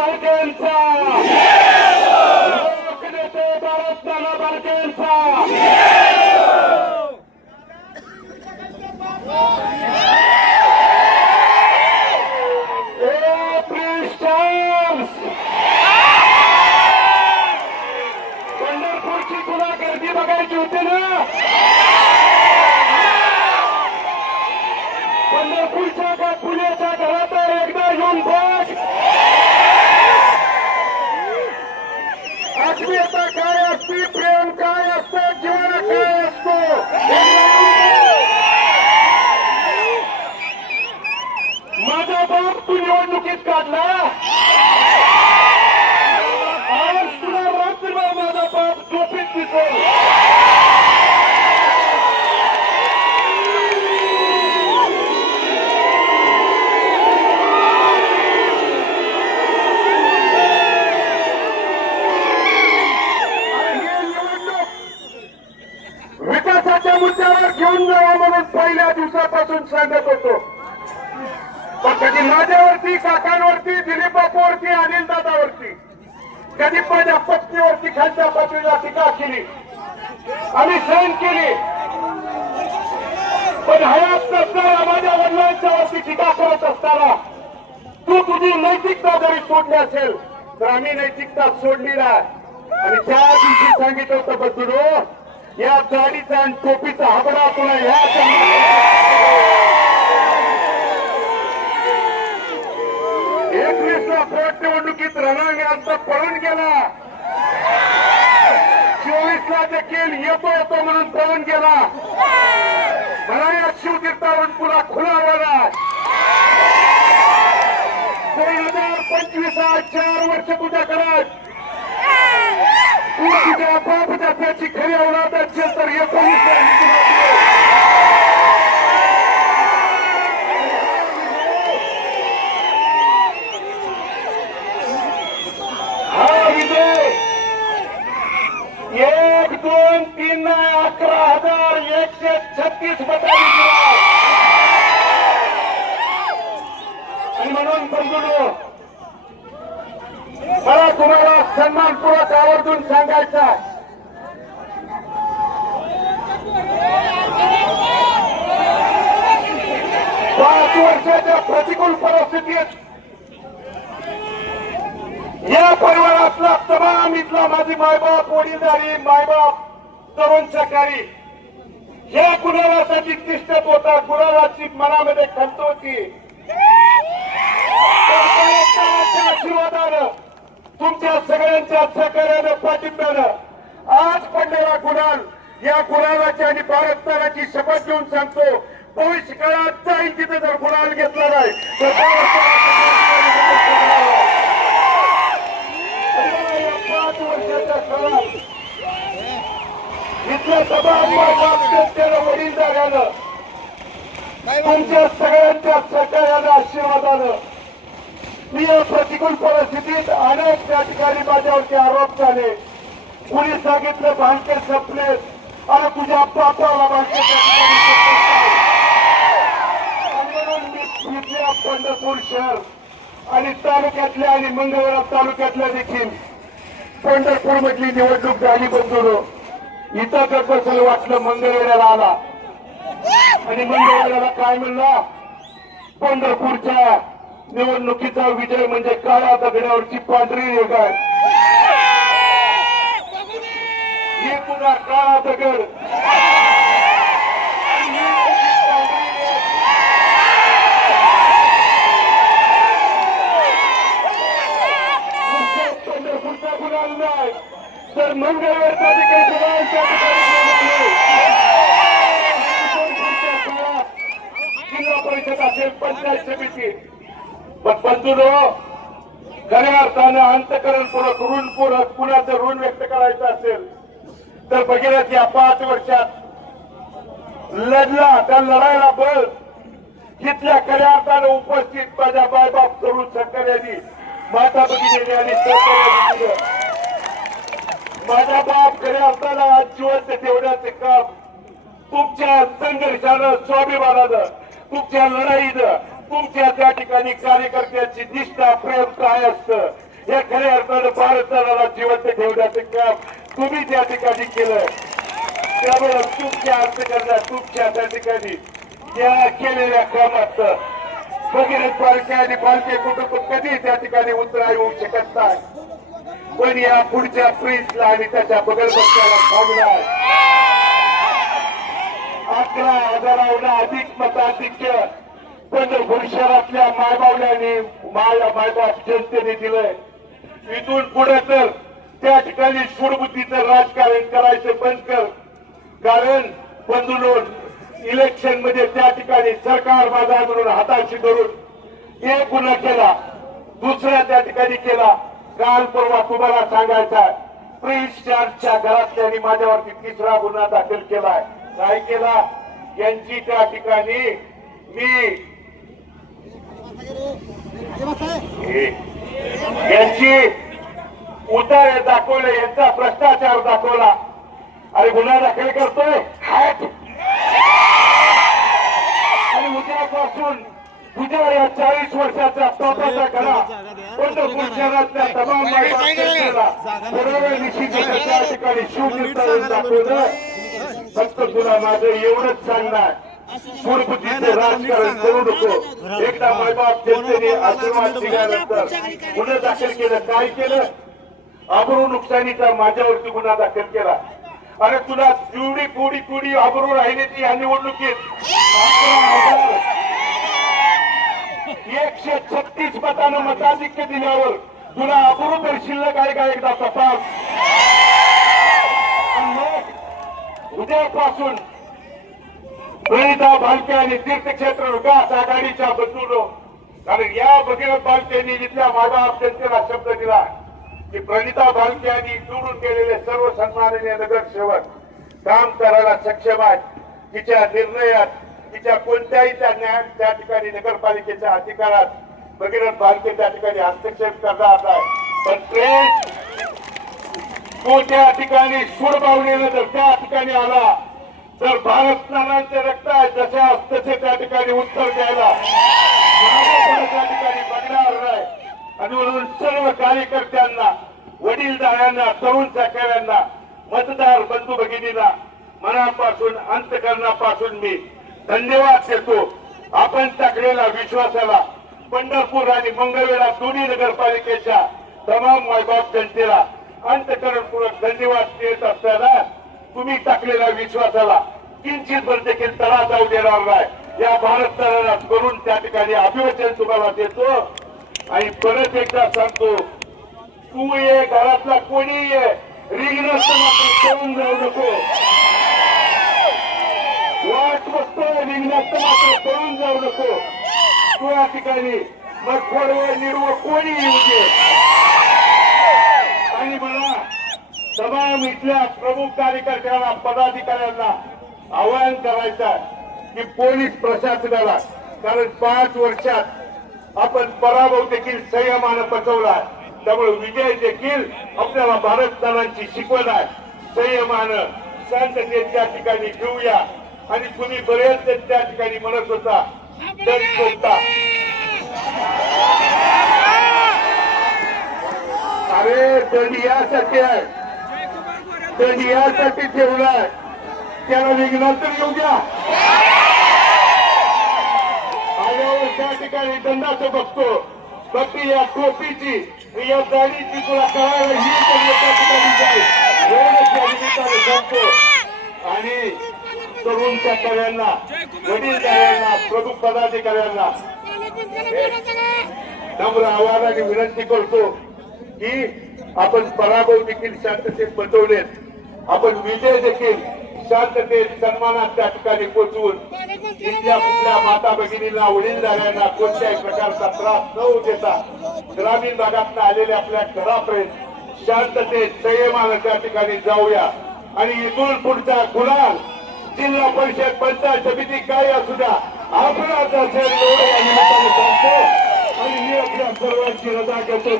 बालकेंचा, लोकनेते भारतनाना बालकेंचा, पंढरपूरची तुला गर्दी बघायची होती ना? पंढरपूरच्या का पुण्याच्या घरात एकदा येऊन बघ. आत्मीयता काय असते, प्रेम काय असतं, जीवन काय असतो, माझा बाप तू निवडणुकीत काढला. आज तुला रात्रभर माझा बाप झोपीत दिसतो. विकासाच्या मुद्द्यावर घेऊन जावा म्हणून पहिल्या दिवसापासून सांगत होतो. पण कधी माझ्यावरती, काकांवरती, दिलीप बापूवरती, अनिल दादावरती, कधी माझ्या पत्नीवरती खालच्या पातळीला टीका केली, आम्ही सहन केली. पण हयात नसताना माझ्या वडिलांच्या वरती टीका करत असताना तू तुझी नैतिकता जरी सोडली असेल तर आम्ही नैतिकता सोडली नाही. आणि त्या दिवशी सांगितलं होतं बदलू या गाडीचा आणि टोपीचा हाबडा तुला ह्या 21ला पोटनिवडणुकीत रणगांचा पळून गेला. 24ला देखील येतो म्हणून पळून गेला. मला या शिवतीर्थावरून तुला खुला आला. 2025 4 वर्ष तुझ्याकडे तू तुझ्या बापाच्या त्याची खरी औलाद असेल तर 19 हा विजय 1, 2, 3, 11,136 मतांनी आणि म्हणून बंधूंनो मला तुम्हाला सन्मानपूर्वक आवर्जून सांगायचा 5 वर्षाच्या प्रतिकूल परिस्थितीत या परिवारातला तमाम इथला माझी मायबाप, वडीलधारी मायबाप, तरुण सहकारी या गुन्हेगारासाठी तिष्ठत होता. गुन्हेगाराची मनामध्ये खंत होती. आशीर्वादानं तुमच्या सगळ्यांच्या सहकार्यानं, पाठिंब्यानं आज पडलेला गुन्हा, या गुन्ह्याची आणि भारतनाची शपथ घेऊन सांगतो भविष्य काळात जाईल तिथे जर गुन्हा घेतला नाही तर 5 वर्षाच्या काळात इथल्या तमाम वडील जागानं तुमच्या सगळ्यांच्या सहकार्यानं, आशीर्वादानं मी या प्रतिकूल परिस्थितीत अनेक त्या ठिकाणी माझ्यावरती आरोप झाले. कुणी सांगितलं भांडे संपले, अरे तुझ्या बापाला भांडे म्हणून मी इथल्या पंढरपूर शहर आणि तालुक्यातल्या आणि मंगळवेढा तालुक्यातल्या देखील पंढरपूर मधली निवडणूक झाली. बंधूंनो इथं जर बसलं वाटलं मंगळवेढ्याला आला आणि मंगळवेढ्याला काय म्हणला, पंढरपूरच्या निवडणुकीचा विजय म्हणजे काळ्या दगडावरची पांढरी रेघ आहे. ही तुझा काळा दगड पंढरपूरचा गुन्हा नाही तर मंगळवेढचा देखील गुन्ह्यांच्या जिल्हा परिषद असेल, पंचायत समिती. बंधूंनो खऱ्या अर्थानं अंतकरणपूर्वक, ऋणपूर्वक कुणाचं ऋण व्यक्त करायचं असेल तर भगीरथ या 5 वर्षात लढला. त्या लढायला बळ इथल्या खऱ्या अर्थानं उपस्थित माझ्या बायबाप तरुण सहकार्यांनी, माता भगिनींनी आणि सहकार्यांनी दिलं. माझा बाप खऱ्या अर्थानं आज जिवंत ठेवण्याचे काम तुमच्या संघर्षानं, स्वाभिमानानं, तुमच्या लढाईनं, तुमच्या त्या ठिकाणी कार्यकर्त्यांची निष्ठा, प्रेम काय असतं या खऱ्या अर्थानं भारताला जिवंत ठेवण्याचं काम तुम्ही त्या ठिकाणी केलं. त्यामुळे तुमच्या अर्थ करण्यात तुमच्या त्या ठिकाणी त्या केलेल्या कामात भगीरथ बालके आणि बालके कुटुंब कधी त्या ठिकाणी उतराई होऊ शकत नाही. पण या पुढच्या प्रिन्सला आणि त्याच्या बगलबच्च्याला थांबणार 11,000 अधिक मताधिक्य पंढरपूर शहरातल्या मायबावल्याने मायबाप जनतेने दिलंय. इथून पुढे तर त्या ठिकाणी सूडबुद्धीचं राजकारण करायचं बंद कर. कारण बंधून इलेक्शन मध्ये त्या ठिकाणी सरकार बाजार म्हणून हाताशी धरून एक गुन्हा केला, दुसरा त्या ठिकाणी केला. काल परवा तुम्हाला सांगायचा प्रिन्स चार्जच्या घरातल्यानी माझ्यावरती 3रा गुन्हा दाखल केलाय. काय केला? यांची त्या ठिकाणी मी यांची उतारे दाखवले, यांचा भ्रष्टाचार दाखवला. अरे गुन्हा दाखल करतोय हॅट. आणि उद्यापासून तुझ्या या 40 वर्षाचा पापाचा घडा पंढरपूर शहरातल्या तमाम त्या ठिकाणी शिवतीर्थानं दाखवलं. फक्त तुला माझं एवढंच सांगणार, सूडबुद्धीचं राजकारण करू नको. एकदा मायबाप जनतेने आशीर्वाद दिल्यानंतर गुन्हा दाखल केलं. काय केलं? आबरू नुकसानीचा माझ्यावरती गुन्हा दाखल केला. अरे तुला जेवढी पुढी आबरू राहिली ती या निवडणुकीत 136 मतानं मताधिक्य दिल्यावर तुला आबरू तर शिल्लक आहे का? एकदा तपास. उद्यापासून प्रणिता भालके आणि तीर्थक्षेत्र विकास आघाडीच्या बंधूंनो, कारण या भगीरथ बालकेंनी जिथल्या मायबाप जनतेला शब्द दिला की प्रणिता भालके यांनी निवडून गेलेले सर्व सन्माननीय नगरसेवक काम करायला सक्षम आहेत. तिच्या निर्णयात, तिच्या कोणत्याही त्या ठिकाणी नगरपालिकेच्या अधिकारात भगीरथ बालके त्या ठिकाणी हस्तक्षेप करणार नाही. पण प्रेस तो त्या ठिकाणी सूडबावलेला जर त्या ठिकाणी आला तर भारत नानांचे रक्त आहे जसे तसे त्या ठिकाणी उत्तर द्यायला त्या ठिकाणी बघणार नाही. आणि म्हणून सर्व कार्यकर्त्यांना, वडीलधाऱ्यांना, तरुण सहकाऱ्यांना, मतदार बंधू भगिनींना मनापासून अंतकरणापासून मी धन्यवाद देतो. आपण टाकलेल्या विश्वासाला पंढरपूर आणि मंगळवेढा दोन्ही नगरपालिकेच्या तमाम मायबाप जनतेला अंतकरणपूर्वक धन्यवाद देत असताना तुम्ही टाकलेल्या विश्वासाला किंचित भर देखील तडा जाऊ देणार नाही. या भारत तराला करून त्या ठिकाणी अभिवादन तुम्हाला देतो. आणि परत एकदा सांगतो, तू ये, घरातला कोणी ये, रिंगणस्त मात्र करून जाऊ नको. वाट बघतोय, रिंगणस्त मात्र करून जाऊ नको. तू या ठिकाणी मग फोडवं निर्व कोणी येऊ दे. आणि मला तमाम इथल्या प्रमुख कार्यकर्त्यांना, पदाधिकाऱ्यांना आवाहन करायचं की पोलीस प्रशासनाला, कारण 5 वर्षात आपण पराभव देखील संयमानं पचवला, त्यामुळे विजय देखील आपल्याला भारतदारांची शिकवण आहे. संयमानं, शांततेत त्या ठिकाणी घेऊया. आणि तुम्ही बरेच त्या ठिकाणी म्हणत होता दर होता, अरे दंड यासाठी आहे, दंड यासाठी ठेवलाय, त्याला विघ्नात तर येऊ द्या. आल्यावर त्या ठिकाणी दंडाचं बघतो, बाकी या टोपीची, या दाढीची तुला कळायला ही त्या ठिकाणी जाईल एवढंच या निमित्ताने सांगतो. आणि तरुण सहकाऱ्यांना, वडीलधाऱ्यांना, प्रमुख पदाधिकाऱ्यांना नम्र आव्हानाने विनंती करतो की आपण पराभव देखील शांततेत बसवलेत, आपण विजय देखील शांततेत सन्मानात त्या ठिकाणी पोचवून इथल्या कुठल्या माता भगिनींना, वडीलधाऱ्यांना कोणत्याही प्रकारचा त्रास न होऊ देता ग्रामीण भागात आलेल्या आपल्या घरापर्यंत शांततेत संयमानं त्या ठिकाणी जाऊया. आणि इथून पुढचा गुलाल जिल्हा परिषद, पंचायत समिती काही असू द्या, आपला असेल एवढं या निमित्ताने सांगतो. आणि मी आपल्या सर्वांची रजा घेतो.